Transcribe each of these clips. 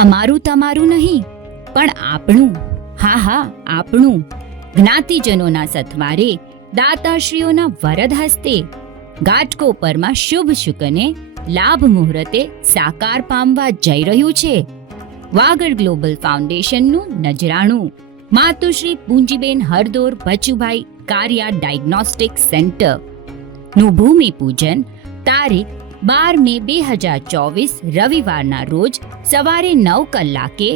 અમારું તમારું નહીં, પણ આપણું, હા આપણું, જ્ઞાતિજનોના સથવારે દાતાશ્રીઓના વરદ હસ્તે ઘાટકોપરમાં શુભ શુકને લાભ મુહૂર્તે સાકાર પામવા જઈ રહ્યું છે વાગડ ગ્લોબલ ફાઉન્ડેશનનું નજરાણું માતુશ્રી પૂંજીબેન હરદોર બચુભાઈ કારિયા ડાયગ્નોસ્ટિક સેન્ટર નું ભૂમિપૂજન તારીખ 12 મે 2024 રવિવારના રોજ સવારે 9 કલાકે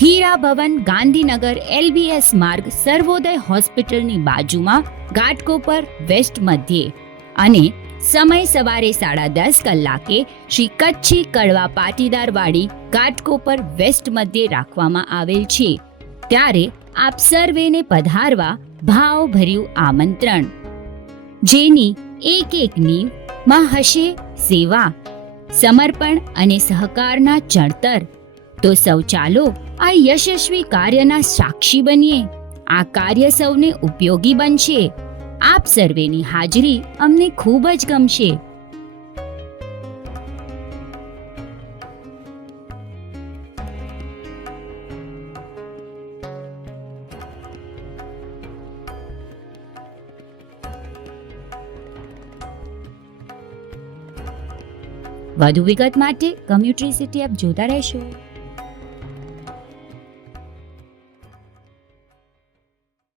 હીરા ભવન ગાંધીનગર LBS માર્ગ સર્વોદય હોસ્પિટલની બાજુમાં ઘાટકોપર વેસ્ટ મધ્યે અને સમય સવારે 10:30 કલાકે શ્રી કચ્છી કડવા પાટીદારવાડી ઘાટકોપર વેસ્ટ મધ્યે રાખવામાં આવેલ છે. ત્યારે આપ સર્વેને પધારવા ભાવભર્યું આમંત્રણ. જેની એક નીવમાં હશે સેવા, સમર્પણ અને સહકારના ચણતર. તો સૌ ચાલો આ યશસ્વી કાર્યના સાક્ષી બનીએ. આ કાર્ય સૌને ઉપયોગી બનશે. આપ સર્વેની હાજરી અમને ખૂબ જ ગમશે. વધુ વિગત માટે કમ્યુટ્રી સિટી આપ જોતા રહેશો.